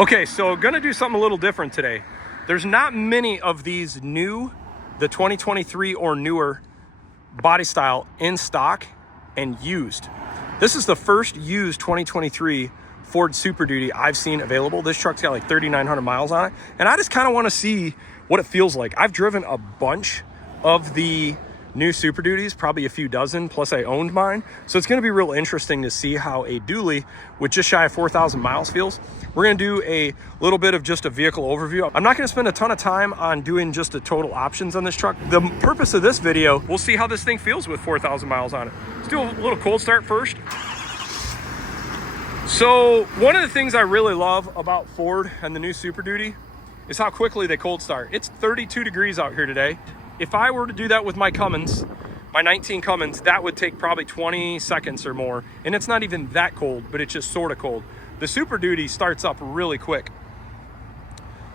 Okay, so gonna do something a little different today. There's not many of these new, the 2023 or newer body style in stock and used. This is the first used 2023 Ford Super Duty I've seen available. This truck's got like 3,900 miles on it. And I just kind of want to see what it feels like. I've driven a bunch of the new Super Duties, probably a few dozen, plus I owned mine. So it's gonna be real interesting to see how a dually with just shy of 4,000 miles feels. We're gonna do a little bit of just a vehicle overview. I'm not gonna spend a ton of time on doing just the total options on this truck. The purpose of this video, we'll see how this thing feels with 4,000 miles on it. Let's do a little cold start first. So one of the things I really love about Ford and the new Super Duty is how quickly they cold start. It's 32 degrees out here today. If I were to do that with my Cummins, my 19 Cummins, that would take probably 20 seconds or more. And it's not even that cold, but it's just sort of cold. The Super Duty starts up really quick.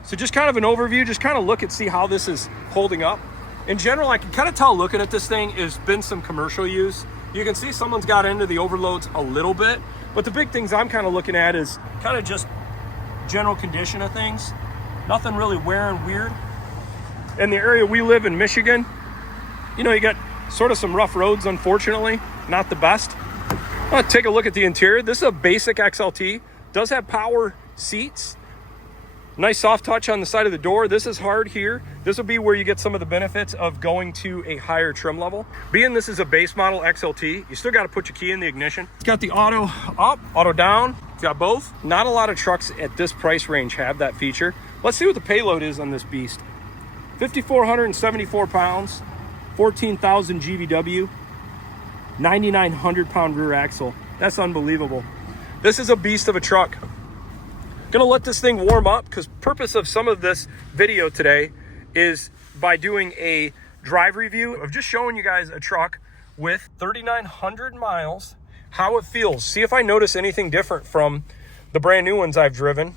So just kind of an overview, just kind of look and see how this is holding up. In general, I can kind of tell looking at this thing has been some commercial use. You can see someone's got into the overloads a little bit, but the big things I'm kind of looking at is kind of just general condition of things. Nothing really wearing weird. In the area we live in Michigan, you know, you got sort of some rough roads, unfortunately, not the best. I'll take a look at the interior. This is a basic XLT, does have power seats. Nice soft touch on the side of the door. This is hard here. This will be where you get some of the benefits of going to a higher trim level. Being this is a base model XLT, you still got to put your key in the ignition. It's got the auto up, auto down. It's got both. Not a lot of trucks at this price range have that feature. Let's see what the payload is on this beast. 5,474 pounds, 14,000 GVW, 9,900 pound rear axle. That's unbelievable. This is a beast of a truck. Gonna let this thing warm up because purpose of some of this video today is by doing a drive review of just showing you guys a truck with 3,900 miles, how it feels. See if I notice anything different from the brand new ones I've driven,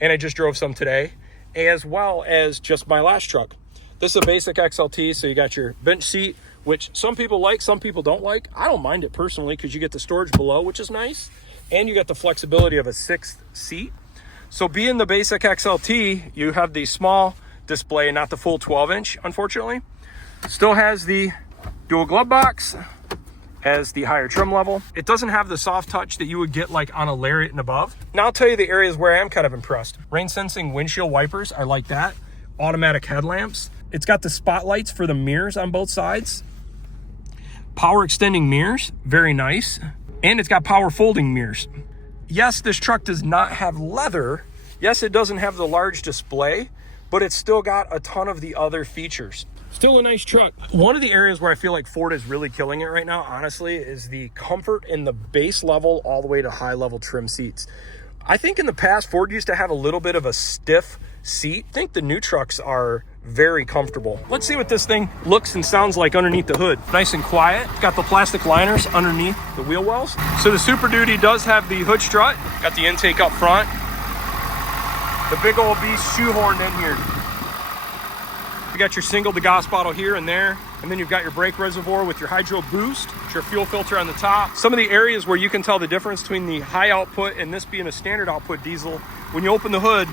and I just drove some today, as well as just my last truck. This is a basic XLT, so you got your bench seat, which some people like, some people don't like. I don't mind it personally because you get the storage below, which is nice, and you got the flexibility of a sixth seat. So being the basic XLT, you have the small display, not the full 12-inch, unfortunately. Still has the dual glove box, has the higher trim level. It doesn't have the soft touch that you would get like on a Lariat and above. Now I'll tell you the areas where I am kind of impressed. Rain sensing windshield wipers, I like that. Automatic headlamps. It's got the spotlights for the mirrors on both sides. Power extending mirrors, very nice. And it's got power folding mirrors. Yes, this truck does not have leather. Yes, it doesn't have the large display, but it's still got a ton of the other features. Still a nice truck. One of the areas where I feel like Ford is really killing it right now, honestly, is the comfort in the base level all the way to high level trim seats. I think in the past, Ford used to have a little bit of a stiff seat. I think the new trucks are very comfortable. Let's see what this thing looks and sounds like underneath the hood. Nice and quiet. It's got the plastic liners underneath the wheel wells. So the Super Duty does have the hood strut. Got the intake up front. The big old beast shoehorned in here. You got your single DeGauss bottle here and there, and then you've got your brake reservoir with your hydro boost, your fuel filter on the top. Some of the areas where you can tell the difference between the high output and this being a standard output diesel, when you open the hood,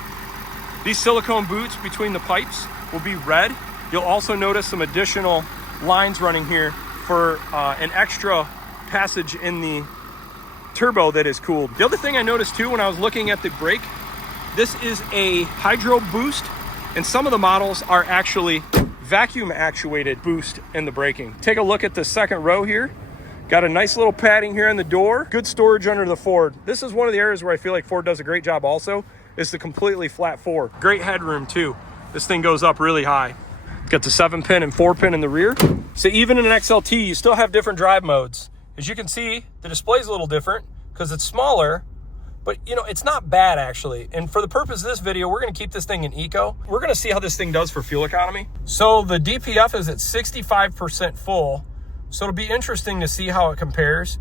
these silicone boots between the pipes will be red. You'll also notice some additional lines running here for an extra passage in the turbo that is cooled. The other thing I noticed too when I was looking at the brake, this is a hydro boost, and some of the models are actually vacuum actuated boost in the braking. Take a look at the second row here. Got a nice little padding here on the door. Good storage under the Ford. This is one of the areas where I feel like Ford does a great job also, is the completely flat Ford. Great headroom too. This thing goes up really high. Got the 7-pin and 4-pin in the rear. So even in an XLT, you still have different drive modes. As you can see, the display's a little different because it's smaller, but you know, it's not bad actually. And for the purpose of this video, we're gonna keep this thing in eco. We're gonna see how this thing does for fuel economy. So the DPF is at 65% full. So it'll be interesting to see how it compares.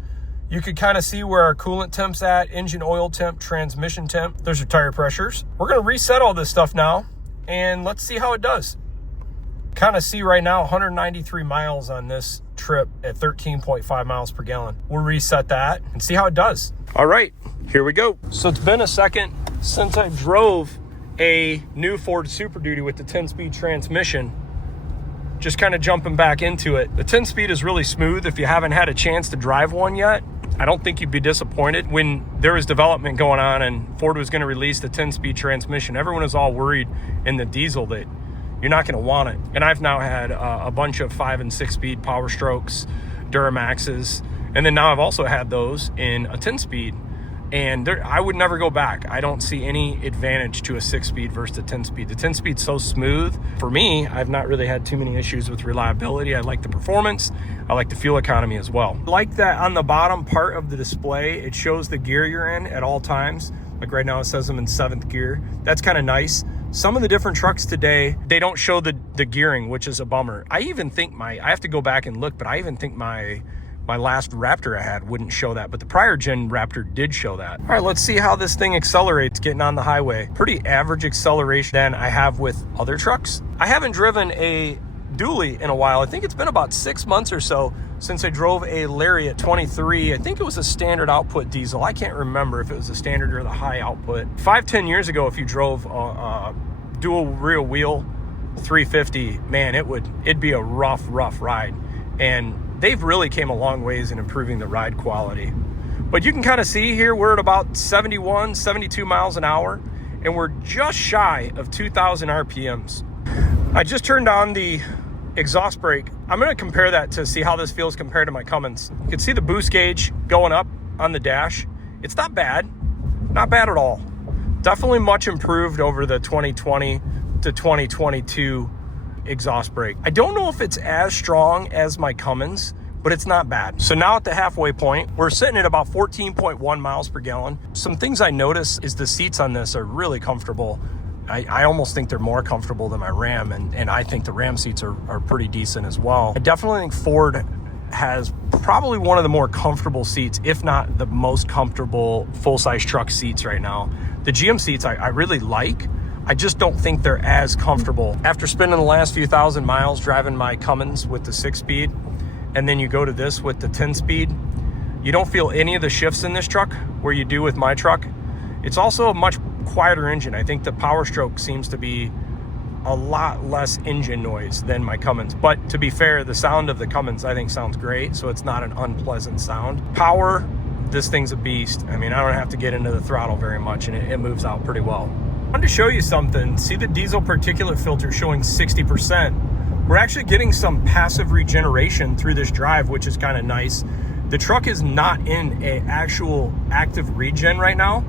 You could kind of see where our coolant temp's at, engine oil temp, transmission temp. There's your tire pressures. We're gonna reset all this stuff now and let's see how it does. Kind of see right now 193 miles on this trip at 13.5 miles per gallon. We'll reset that and see how it does. All right, here we go. So it's been a second Since I drove a new Ford Super Duty with the 10-speed transmission, just kind of jumping back into it, the 10-speed is really smooth. If you haven't had a chance to drive one yet, I don't think you'd be disappointed. When there was development going on and Ford was going to release the 10-speed transmission, everyone was all worried in the diesel that you're not going to want it. And I've now had a bunch of 5 and 6-speed Powerstrokes, Duramaxes, and then now I've also had those in a 10-speed. And I would never go back. I don't see any advantage to a 6-speed versus a 10-speed. The 10-speed's so smooth. For me, I've not really had too many issues with reliability. I like the performance. I like the fuel economy as well. I like that on the bottom part of the display, it shows the gear you're in at all times. Like right now it says I'm in 7th gear. That's kind of nice. Some of the different trucks today, they don't show the gearing, which is a bummer. I even think I have to go back and look, but I even think my last Raptor I had wouldn't show that, but the prior gen Raptor did show that. All right, let's see how this thing accelerates getting on the highway. Pretty average acceleration than I have with other trucks. I haven't driven a dually in a while. I think it's been about 6 months or so since I drove a Lariat 23. I think it was a standard output diesel. I can't remember if it was a standard or the high output. 5-10 years ago, if you drove a dual rear wheel 350, man, it'd be a rough ride. And they've really came a long ways in improving the ride quality. But you can kind of see here, we're at about 71, 72 miles an hour, and we're just shy of 2,000 RPMs. I just turned on the exhaust brake. I'm gonna compare that to see how this feels compared to my Cummins. You can see the boost gauge going up on the dash. It's not bad at all. Definitely much improved over the 2020 to 2022 exhaust brake. I don't know if it's as strong as my Cummins, but it's not bad. So now at the halfway point, we're sitting at about 14.1 miles per gallon. Some things I notice is the seats on this are really comfortable. I almost think they're more comfortable than my Ram, and I think the Ram seats are pretty decent as well. I definitely think Ford has probably one of the more comfortable seats, if not the most comfortable full-size truck seats right now. The GM seats I really like. I just don't think they're as comfortable. After spending the last few thousand miles driving my Cummins with the 6-speed, and then you go to this with the 10-speed, you don't feel any of the shifts in this truck where you do with my truck. It's also a much quieter engine. I think the powerstroke seems to be a lot less engine noise than my Cummins. But to be fair, the sound of the Cummins I think sounds great, so it's not an unpleasant sound. Power, this thing's a beast. I mean, I don't have to get into the throttle very much, and it moves out pretty well. I wanted to show you something. See the diesel particulate filter showing 60%. We're actually getting some passive regeneration through this drive, which is kind of nice. The truck is not in an actual active regen right now,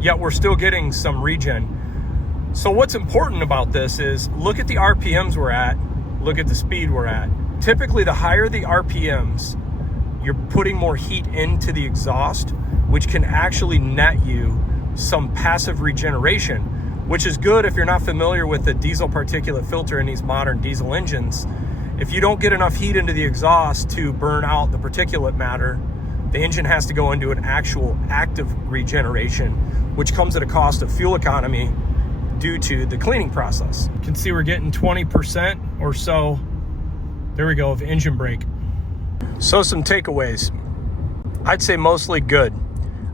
yet we're still getting some regen. So what's important about this is look at the RPMs we're at, look at the speed we're at. Typically, the higher the RPMs, you're putting more heat into the exhaust, which can actually net you some passive regeneration, which is good if you're not familiar with the diesel particulate filter in these modern diesel engines. If you don't get enough heat into the exhaust to burn out the particulate matter, the engine has to go into an actual active regeneration, which comes at a cost of fuel economy due to the cleaning process. You can see we're getting 20% or so, there we go, of engine brake. So some takeaways. I'd say mostly good.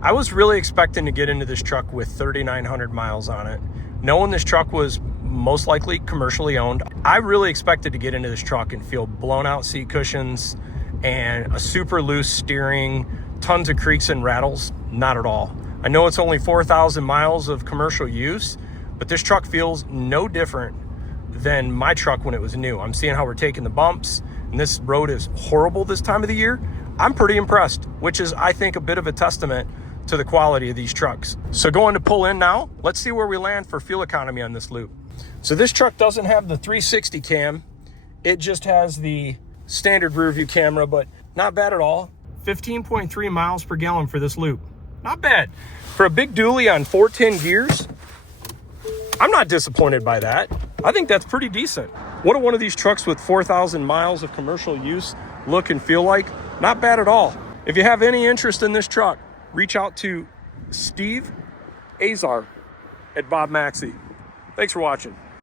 I was really expecting to get into this truck with 3,900 miles on it, knowing this truck was most likely commercially owned. I really expected to get into this truck and feel blown out seat cushions and a super loose steering, tons of creaks and rattles. Not at all. I know it's only 4,000 miles of commercial use, but this truck feels no different than my truck when it was new. I'm seeing how we're taking the bumps, and this road is horrible this time of the year. I'm pretty impressed, which is, I think, a bit of a testament to the quality of these trucks. So going to pull in now, let's see where we land for fuel economy on this loop. So this truck doesn't have the 360 cam. It just has the standard rear view camera, but not bad at all. 15.3 miles per gallon for this loop. Not bad. For a big dually on 410 gears, I'm not disappointed by that. I think that's pretty decent. What do one of these trucks with 4,000 miles of commercial use look and feel like? Not bad at all. If you have any interest in this truck, reach out to Steve Azar at Bob Maxey. Thanks for watching.